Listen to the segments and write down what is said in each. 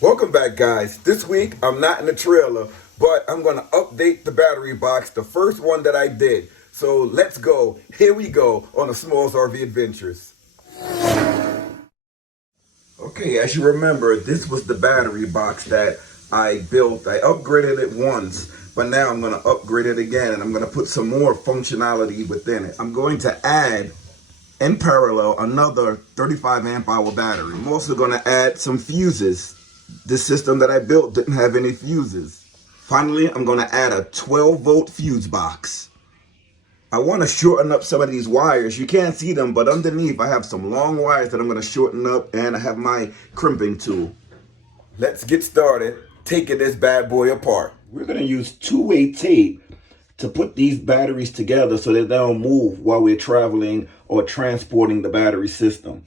Welcome back, guys. This week I'm not in the trailer, but I'm going to update the battery box, the first one that I did. So let's go. Here we go on the Smalls RV Adventures. Okay, as you remember, this was the battery box that I built. I upgraded it once, but now I'm going to upgrade it again, and I'm going to put some more functionality within it. I'm going to add, in parallel, another 35 amp hour battery. I'm also going to add some fuses. This system that I built didn't have any fuses. Finally, I'm going to add a 12-volt fuse box. I want to shorten up some of these wires. You can't see them, but underneath I have some long wires that I'm going to shorten up, and I have my crimping tool. Let's get started taking this bad boy apart. We're going to use two-way tape to put these batteries together so that they don't move while we're traveling or transporting the battery system.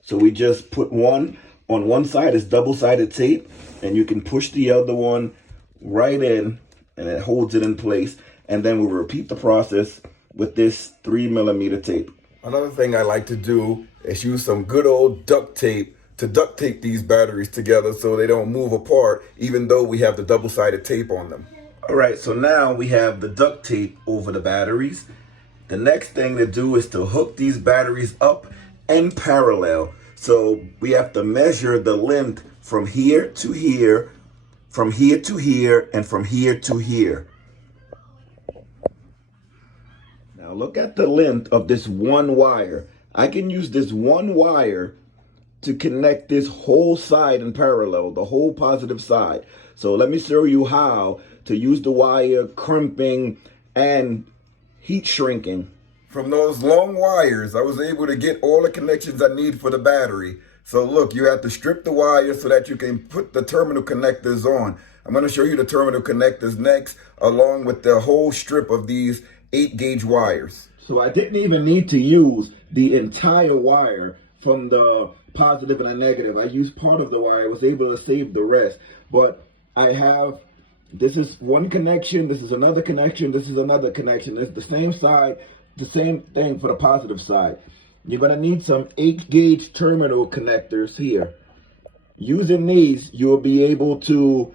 So we just put one on one side, is double-sided tape, and you can push the other one right in, and it holds it in place. And then we'll repeat the process with this 3mm tape. Another thing I like to do is use some good old duct tape to duct tape these batteries together so they don't move apart, even though we have the double-sided tape on them. All right, so now we have the duct tape over the batteries. The next thing to do is to hook these batteries up in parallel. So we have to measure the length from here to here, from here to here, and from here to here. Now look at the length of this one wire. I can use this one wire to connect this whole side in parallel, the whole positive side. So let me show you how to use the wire, crimping, and heat shrinking. From those long wires, I was able to get all the connections I need for the battery. So look, you have to strip the wires so that you can put the terminal connectors on. I'm going to show you the terminal connectors next, along with the whole strip of these 8-gauge wires. So I didn't even need to use the entire wire from the positive and the negative. I used part of the wire. I was able to save the rest. But I have, this is one connection, this is another connection, this is another connection. It's the same side, the same thing for the positive side. You're going to need some 8-gauge terminal connectors here. Using these, you'll be able to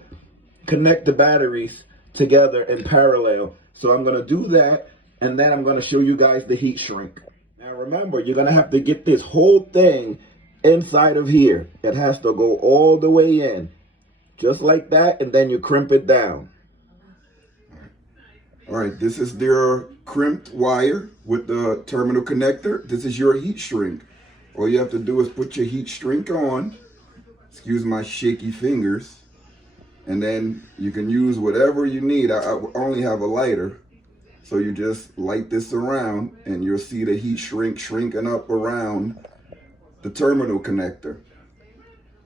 connect the batteries together in parallel. So I'm going to do that, and then I'm going to show you guys the heat shrink. Now remember, you're going to have to get this whole thing inside of here. It has to go all the way in, just like that, and then you crimp it down. All right, this is their crimped wire with the terminal connector. This is your heat shrink. All you have to do is put your heat shrink on. Excuse my shaky fingers. And then you can use whatever you need. I only have a lighter. So you just light this around and you'll see the heat shrink shrinking up around the terminal connector.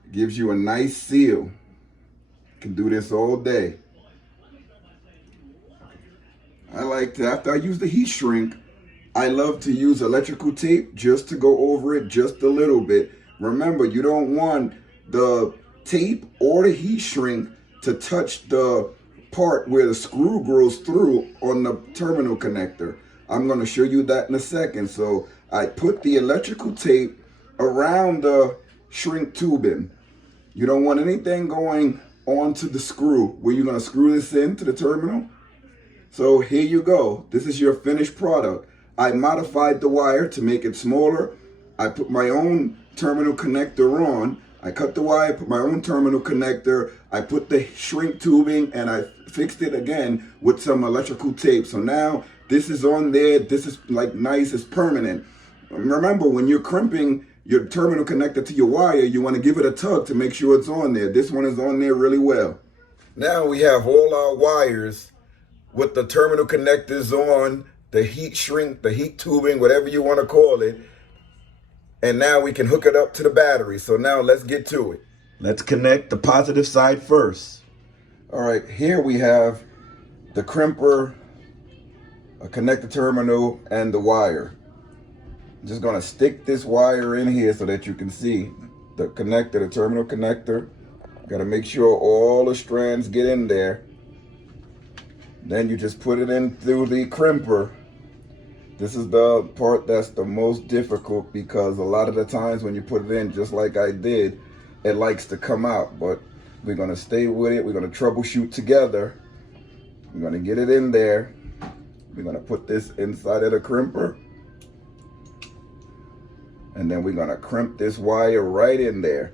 It gives you a nice seal. You can do this all day. I like to, after I use the heat shrink, I love to use electrical tape just to go over it just a little bit. Remember, you don't want the tape or the heat shrink to touch the part where the screw goes through on the terminal connector. I'm going to show you that in a second. So I put the electrical tape around the shrink tubing. You don't want anything going onto the screw where you're going to screw this into the terminal. So here you go. This is your finished product. I modified the wire to make it smaller. I put my own terminal connector on. I cut the wire, put my own terminal connector. I put the shrink tubing, and I fixed it again with some electrical tape. So now this is on there. This is like nice, it's permanent. Remember, when you're crimping your terminal connector to your wire, you want to give it a tug to make sure it's on there. This one is on there really well. Now we have all our wires with the terminal connectors on, the heat shrink, the heat tubing, whatever you want to call it. And now we can hook it up to the battery. So now let's get to it. Let's connect the positive side first. All right, here we have the crimper, a connector terminal, and the wire. I'm just gonna stick this wire in here so that you can see the connector, the terminal connector. Gotta make sure all the strands get in there. Then you just put it in through the crimper. This is the part that's the most difficult, because a lot of the times when you put it in, just like I did, it likes to come out. But We're gonna stay with it. We're gonna troubleshoot together. We're gonna get it in there. We're gonna put this inside of the crimper. And then we're gonna crimp this wire right in there.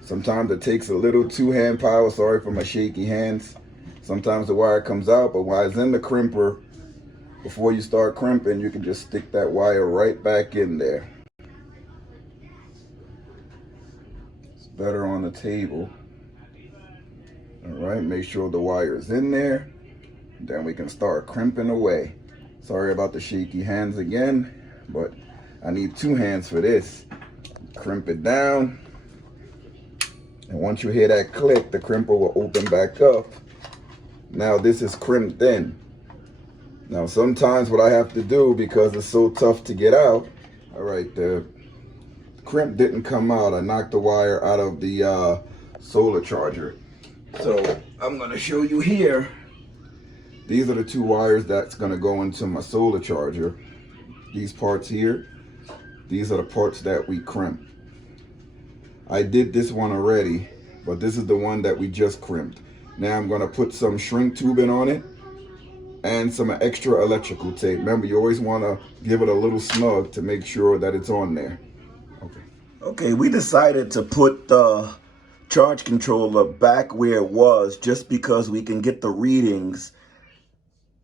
Sometimes it takes a little two-hand power. Sorry for my shaky hands. Sometimes the wire comes out, but while it's in the crimper, before you start crimping, you can just stick that wire right back in there. It's better on the table. All right, make sure the wire is in there. Then we can start crimping away. Sorry about the shaky hands again, but I need two hands for this. Crimp it down. And once you hear that click, the crimper will open back up. Now this is crimped in. Now sometimes what I have to do, because it's so tough to get out, all right, the crimp didn't come out. I knocked the wire out of the solar charger. So I'm gonna show you here. These are the two wires that's gonna go into my solar charger. These parts here, these are the parts that we crimp. I did this one already, but this is the one that we just crimped. Now I'm gonna put some shrink tubing on it and some extra electrical tape. Remember, you always wanna give it a little snug to make sure that it's on there. Okay, we decided to put the charge controller back where it was just because we can get the readings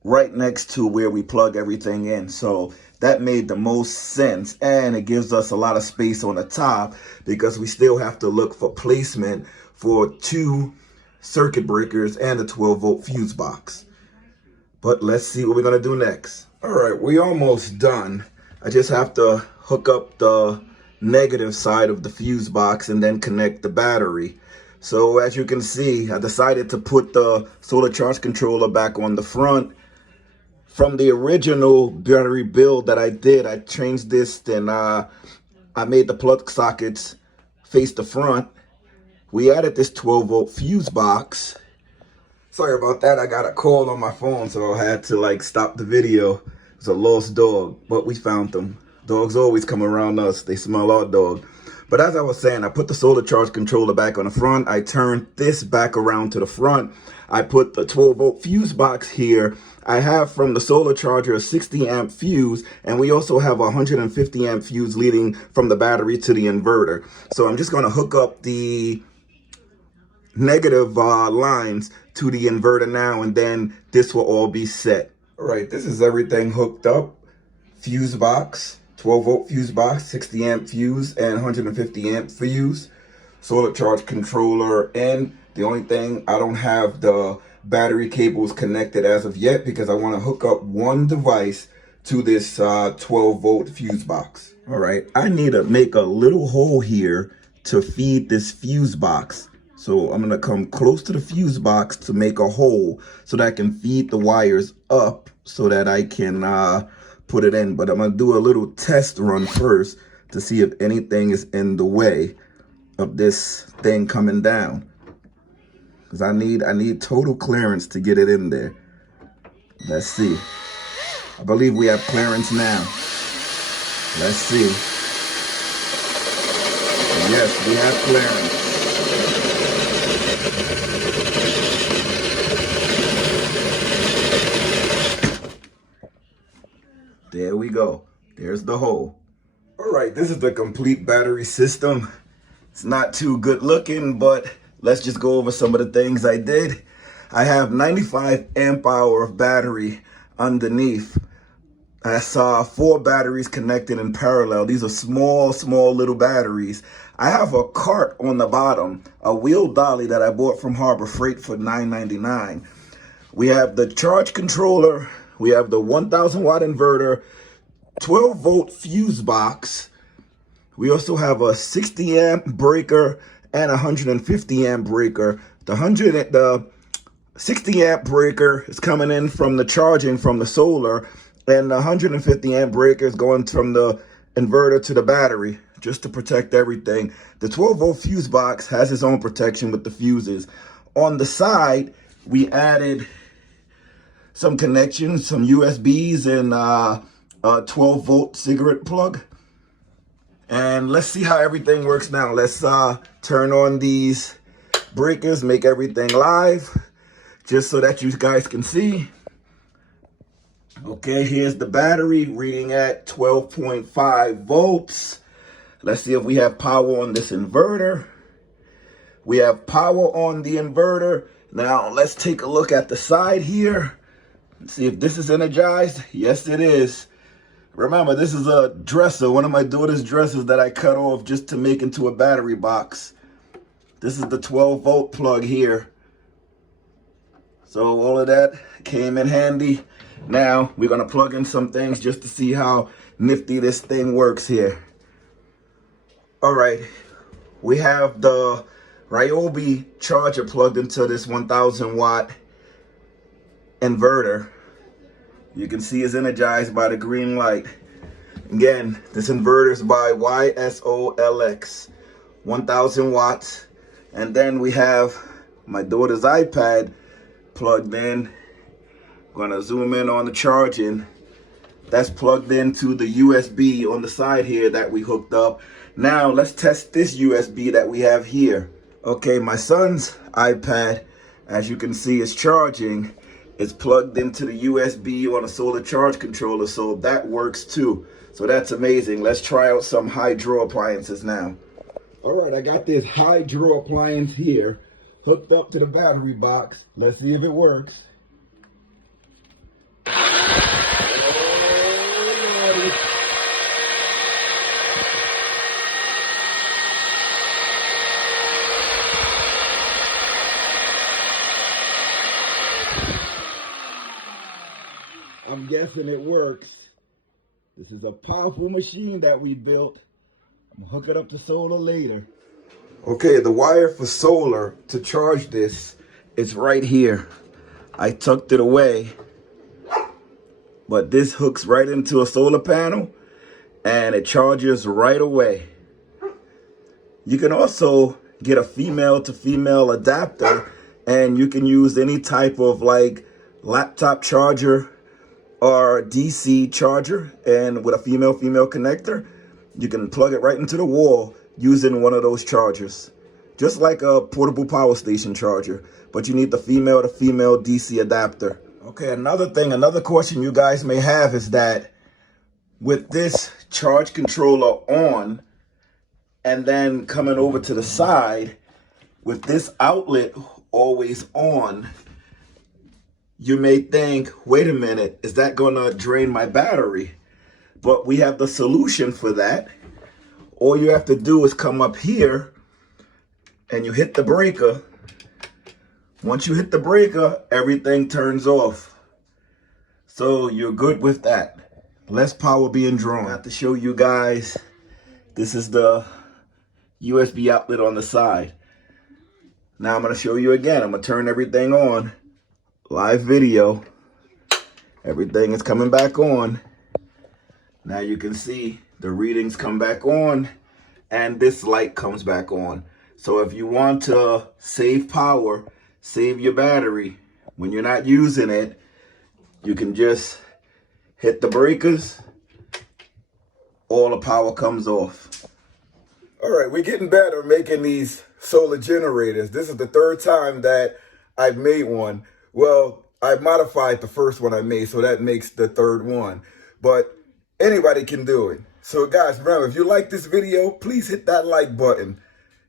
right next to where we plug everything in. So that made the most sense, and it gives us a lot of space on the top because we still have to look for placement for 2 circuit breakers and a 12-volt fuse box. But let's see what we're gonna do next. All right, we're almost done. I just have to hook up the negative side of the fuse box and then connect the battery. So as you can see, I decided to put the solar charge controller back on the front. From the original battery build that I did, I changed this and I made the plug sockets face the front. We added this 12-volt fuse box. Sorry about that, I got a call on my phone, so I had to stop the video. It's a lost dog, but we found them. Dogs always come around us, they smell our dog. But as I was saying, I put the solar charge controller back on the front. I turned this back around to the front. I put the 12-volt fuse box here. I have from the solar charger a 60 amp fuse, and we also have a 150 amp fuse leading from the battery to the inverter. So I'm just gonna hook up the negative lines to the inverter now, and then this will all be set. All right, this is everything hooked up. Fuse box, 12-volt fuse box, 60 amp fuse, and 150 amp fuse. Solar charge controller, and the only thing, I don't have the battery cables connected as of yet because I want to hook up one device to this 12-volt fuse box. All right, I need to make a little hole here to feed this fuse box. So I'm gonna come close to the fuse box to make a hole so that I can feed the wires up so that I can put it in. But I'm gonna do a little test run first to see if anything is in the way of this thing coming down. Because I need total clearance to get it in there. Let's see. I believe we have clearance now. Let's see. Yes, we have clearance. There we go. There's the hole. All right, this is the complete battery system. It's not too good looking, but let's just go over some of the things I did. I have 95 amp hour of battery underneath. I saw 4 batteries connected in parallel. These are small little batteries. I have a cart on the bottom, a wheel dolly that I bought from Harbor Freight for $9.99. We have the charge controller. We have the 1000 watt inverter, 12-volt fuse box. We also have a 60 amp breaker and a 150 amp breaker. The 60 amp breaker is coming in from the charging from the solar, and the 150 amp breaker is going from the inverter to the battery just to protect everything. The 12-volt fuse box has its own protection with the fuses. On the side, we added some connections, some USBs, and a 12-volt cigarette plug. And let's see how everything works now. Let's turn on these breakers, make everything live, just so that you guys can see. Okay, here's the battery reading at 12.5 volts. Let's see if we have power on this inverter. We have power on the inverter. Now let's take a look at the side here. Let's see if this is energized. Yes, it is. Remember, this is a dresser, one of my daughter's dressers that I cut off just to make into a battery box. This is the 12 volt plug here. So all of that came in handy. Now we're gonna plug in some things just to see how nifty this thing works here. All right, we have the Ryobi charger plugged into this 1000 watt inverter. You can see it's energized by the green light. Again, this inverter is by YSOLX, 1000 watts. And then we have my daughter's iPad plugged in. Gonna zoom in on the charging. That's plugged into the USB on the side here that we hooked up. Now let's test this USB that we have here. Okay, my son's iPad, as you can see, is charging. It's plugged into the USB on a solar charge controller, so that works too. So that's amazing. Let's try out some hydro appliances now. All right, I got this hydro appliance here hooked up to the battery box. Let's see if it works. I'm guessing it works. This is a powerful machine that we built. I'm gonna hook it up to solar later. Okay, the wire for solar to charge this is right here. I tucked it away, but this hooks right into a solar panel and it charges right away. You can also get a female to female adapter, and you can use any type of like laptop charger or DC charger, and with a female-female connector, you can plug it right into the wall using one of those chargers. Just like a portable power station charger, but you need the female-to-female DC adapter. Okay, another question you guys may have is that with this charge controller on and then coming over to the side, with this outlet always on, you may think, wait a minute, is that gonna drain my battery? But we have the solution for that. All you have to do is come up here and you hit the breaker. Once you hit the breaker, everything turns off. So you're good with that. Less power being drawn. I have to show you guys, this is the USB outlet on the side. Now I'm gonna show you again. I'm gonna turn everything on. Live video. Everything is coming back on. Now you can see the readings come back on and this light comes back on. So if you want to save power, save your battery, when you're not using it, you can just hit the breakers, all the power comes off. All right, we're getting better making these solar generators. This is the third time that I've made one. Well, I modified the first one I made, so that makes the third one. But anybody can do it. So guys, remember, if you like this video, please hit that like button.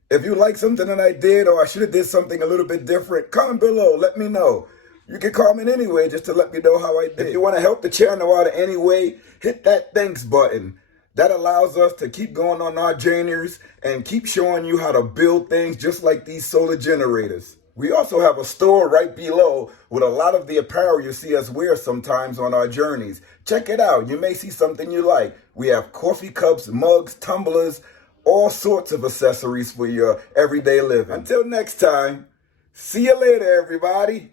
If you like something that I did, or I should have did something a little bit different, comment below, let me know. You can comment anyway, just to let me know how I did. If you want to help the channel out in any way, hit that thanks button. That allows us to keep going on our journeys and keep showing you how to build things just like these solar generators. We also have a store right below with a lot of the apparel you see us wear sometimes on our journeys. Check it out. You may see something you like. We have coffee cups, mugs, tumblers, all sorts of accessories for your everyday living. Until next time, see you later, everybody.